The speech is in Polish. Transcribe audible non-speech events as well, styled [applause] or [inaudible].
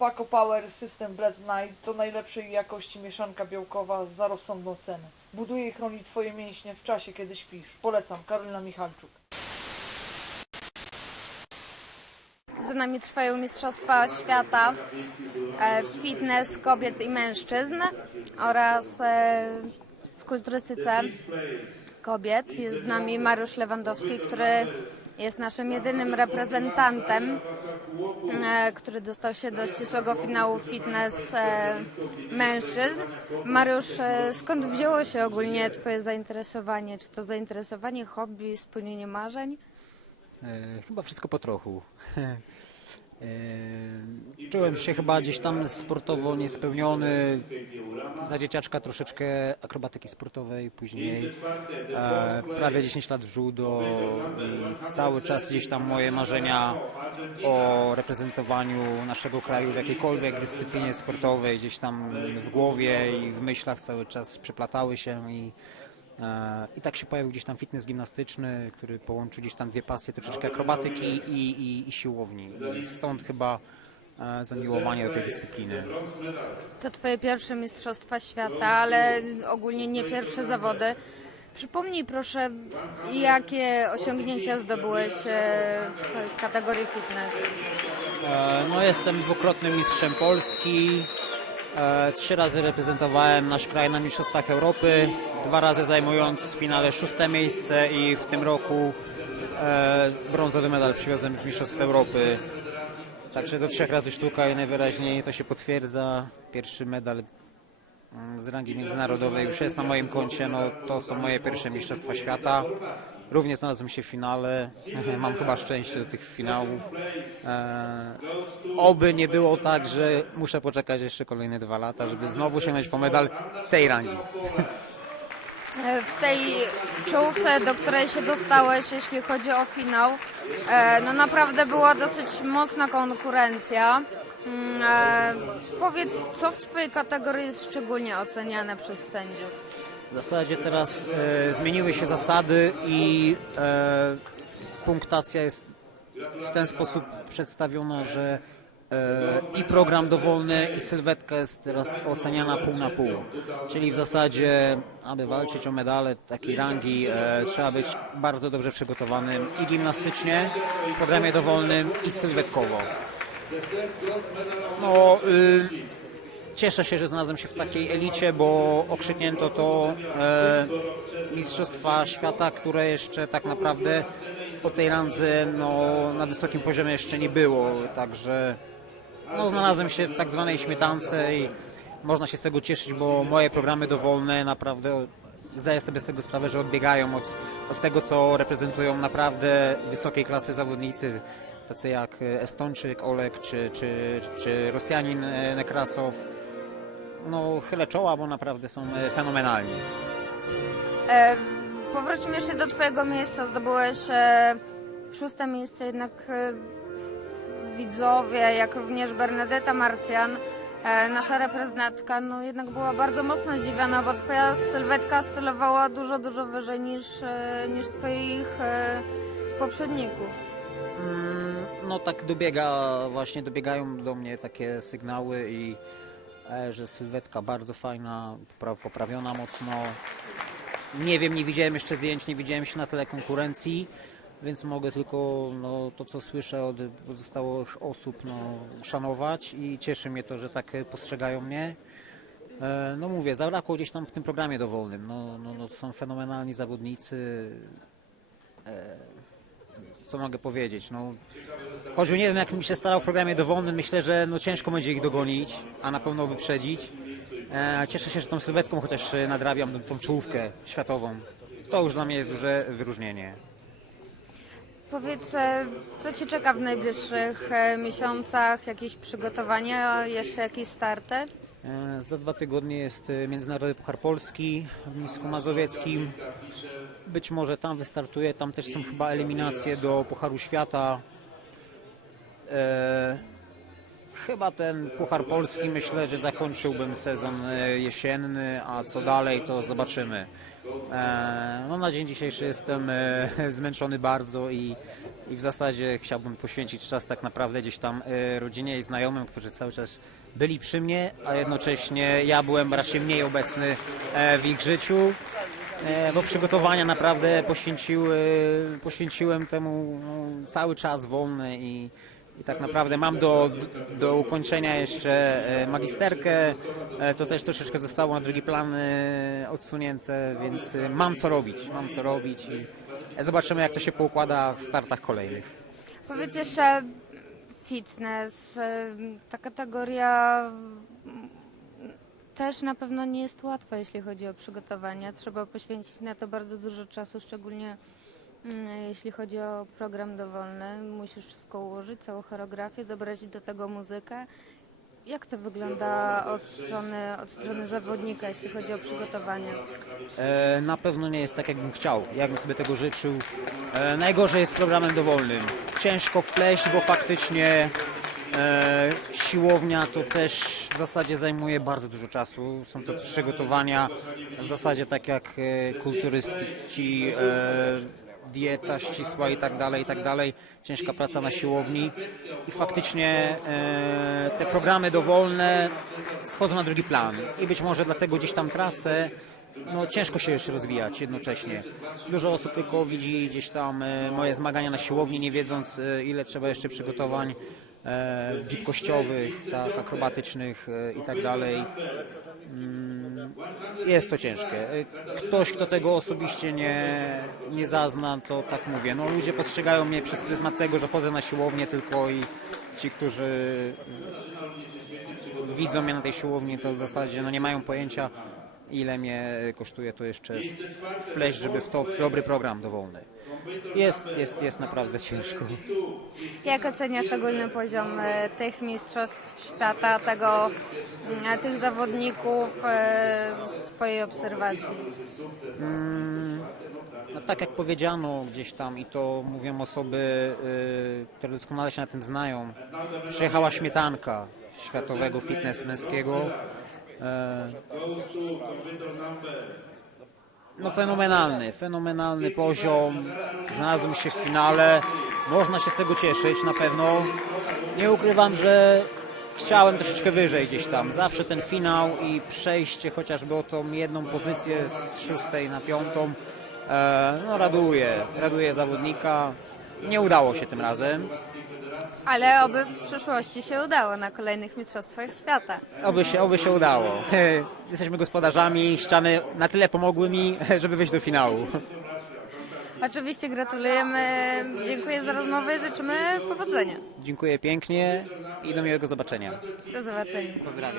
Paco Power System Bread Night to najlepszej jakości mieszanka białkowa za rozsądną cenę. Buduje i chroni Twoje mięśnie w czasie, kiedy śpisz. Polecam, Karolina Michalczuk. Za nami trwają Mistrzostwa Świata e, fitness kobiet i mężczyzn oraz e, w kulturystyce kobiet. Jest z nami Mariusz Lewandowski, który jest naszym jedynym reprezentantem, który dostał się do ścisłego finału fitness e, mężczyzn. Mariusz, e, skąd wzięło się ogólnie Twoje zainteresowanie? Czy to zainteresowanie, hobby, spełnienie marzeń? E, chyba wszystko po trochu. [laughs] E, czułem się chyba gdzieś tam sportowo niespełniony. Za dzieciaczka troszeczkę akrobatyki sportowej, później e, prawie 10 lat w judo i cały czas gdzieś tam moje marzenia o reprezentowaniu naszego kraju w jakiejkolwiek dyscyplinie sportowej gdzieś tam w głowie i w myślach cały czas przeplatały się i E, I tak się pojawił gdzieś tam fitness gimnastyczny, który połączył gdzieś tam dwie pasje, troszeczkę akrobatyki i, i, i siłowni. I stąd chyba e, zamiłowanie do tej dyscypliny. To Twoje pierwsze Mistrzostwa Świata, ale ogólnie nie pierwsze zawody. Przypomnij proszę, jakie osiągnięcia zdobyłeś e, w, kategorii fitness? E, No jestem dwukrotnym mistrzem Polski. E, Trzy razy reprezentowałem nasz kraj na Mistrzostwach Europy, dwa razy zajmując w finale szóste miejsce i w tym roku brązowy medal przywiozłem z Mistrzostw Europy. Także do trzech razy sztuka i najwyraźniej to się potwierdza. Pierwszy medal mm, z rangi międzynarodowej już jest na moim koncie. No, to są moje pierwsze Mistrzostwa Świata. Również znalazłem się w finale. [laughs] Mam chyba szczęście do tych finałów. E, oby nie było tak, że muszę poczekać jeszcze kolejne dwa lata, żeby znowu sięgnąć po medal tej rangi. [laughs] E, W tej czołówce, do której się dostałeś, jeśli chodzi o finał, e, no naprawdę była dosyć mocna konkurencja. Mm, e, Powiedz, co w Twojej kategorii jest szczególnie oceniane przez sędziów? W zasadzie teraz e, zmieniły się zasady i e, punktacja jest w ten sposób przedstawiona, że i program dowolny i sylwetka jest teraz oceniana pół na pół. Czyli w zasadzie, aby walczyć o medale takiej rangi, e, trzeba być bardzo dobrze przygotowanym i gimnastycznie, w programie dowolnym i sylwetkowo. No, y, Cieszę się, że znalazłem się w takiej elicie, bo okrzyknięto to e, Mistrzostwa Świata, które jeszcze tak naprawdę o tej randze no, na wysokim poziomie jeszcze nie było. Także no, znalazłem się w tak zwanej śmietance i można się z tego cieszyć, bo moje programy dowolne naprawdę zdaję sobie z tego sprawę, że odbiegają od, od tego, co reprezentują naprawdę wysokiej klasy zawodnicy, tacy jak Estończyk, Olek czy, czy, czy Rosjanin e, Nekrasow no, chylę czoła, bo naprawdę są e, fenomenalni. E, powróćmy jeszcze do Twojego miejsca. Zdobyłeś e, szóste miejsce, jednak e, widzowie, jak również Bernadetta Marcjan, e, nasza reprezentantka, no jednak była bardzo mocno zdziwiona, bo Twoja sylwetka oscylowała dużo, dużo wyżej niż, e, niż Twoich e, poprzedników. Mm, No tak dobiega, właśnie dobiegają do mnie takie sygnały i że sylwetka bardzo fajna, popra- poprawiona mocno. Nie wiem, nie widziałem jeszcze zdjęć, nie widziałem się na tyle konkurencji, więc mogę tylko no, to, co słyszę od pozostałych osób, no, szanować i cieszy mnie to, że tak e, postrzegają mnie. E, No mówię, zabrakło gdzieś tam w tym programie dowolnym. No, no, no, są fenomenalni zawodnicy. E, Co mogę powiedzieć? No, choćby nie wiem, jak mi się starał w programie dowolnym, myślę, że no, ciężko będzie ich dogonić, a na pewno wyprzedzić. Cieszę się, że tą sylwetką chociaż nadrabiam tą- tą czołówkę światową. To już dla mnie jest duże wyróżnienie. Powiedz, co Cię czeka w najbliższych e, miesiącach? Jakieś przygotowania, jeszcze jakieś starty? E, Za dwa tygodnie jest e, Międzynarodowy Puchar Polski w Mińsku Mazowieckim. Być może tam wystartuję, tam też są chyba eliminacje do Pucharu Świata. Chyba ten Puchar Polski myślę, że zakończyłbym sezon e, jesienny, a co dalej to zobaczymy. E, no na dzień dzisiejszy jestem e, [laughs] zmęczony bardzo i, i w zasadzie chciałbym poświęcić czas tak naprawdę gdzieś tam rodzinie i znajomym, którzy cały czas byli przy mnie, a jednocześnie ja byłem raczej mniej obecny w ich życiu, bo przygotowania naprawdę poświęciły, poświęciłem temu no, cały czas wolny i, i tak naprawdę mam do, do ukończenia jeszcze e, magisterkę, e, to też troszeczkę zostało na drugi plan e, odsunięte, więc mam co robić, mam co robić i zobaczymy jak to się poukłada w startach kolejnych. Powiedz jeszcze fitness, ta kategoria mm, też na pewno nie jest łatwa, jeśli chodzi o przygotowania. Trzeba poświęcić na to bardzo dużo czasu, szczególnie jeśli chodzi o program dowolny. Musisz wszystko ułożyć, całą choreografię, dobrać do tego muzykę. Jak to wygląda od strony, od strony zawodnika, jeśli chodzi o przygotowania? E, na pewno nie jest tak, jakbym chciał, jakbym sobie tego życzył. E, najgorzej jest z programem dowolnym. Ciężko wpleść, bo faktycznie e, siłownia to też w zasadzie zajmuje bardzo dużo czasu. Są to przygotowania w zasadzie tak jak e, kulturyści, e, dieta ścisła i tak dalej, i tak dalej. Ciężka praca na siłowni i faktycznie e, te programy dowolne schodzą na drugi plan i być może dlatego gdzieś tam tracę. No ciężko się jeszcze rozwijać jednocześnie. Dużo osób tylko widzi gdzieś tam e, moje zmagania na siłowni, nie wiedząc e, ile trzeba jeszcze przygotowań e, tak, akrobatycznych e, i tak dalej. Mm, Jest to ciężkie. Ktoś, kto tego osobiście nie, nie zazna, to tak mówię. No, ludzie postrzegają mnie przez pryzmat tego, że chodzę na siłownię tylko i ci, którzy widzą mnie na tej siłowni, to w zasadzie no, nie mają pojęcia, ile mnie kosztuje to jeszcze wpleść, żeby w to dobry program dowolny. Jest, jest, jest naprawdę ciężko. Jak oceniasz ogólny poziom e, tych mistrzostw świata, tego, mm, tych zawodników e, z Twojej obserwacji? No, tak jak powiedziano gdzieś tam i to mówią osoby, y, które doskonale się na tym znają, przyjechała śmietanka światowego fitness męskiego. E, no fenomenalny, fenomenalny poziom. Znalazłem się w finale. Można się z tego cieszyć na pewno. Nie ukrywam, że chciałem troszeczkę wyżej gdzieś tam. Zawsze ten finał i przejście chociażby o tą jedną pozycję z szóstej na piątą. E, no raduje, raduje zawodnika. Nie udało się tym razem. Ale oby w przyszłości się udało na kolejnych mistrzostwach świata. Oby się, oby się udało. [laughs] Jesteśmy gospodarzami, ściany na tyle pomogły mi, [laughs] żeby wejść do finału. Oczywiście gratulujemy, dziękuję za rozmowę i życzymy powodzenia. Dziękuję pięknie i do miłego zobaczenia. Do zobaczenia. Pozdrawiam.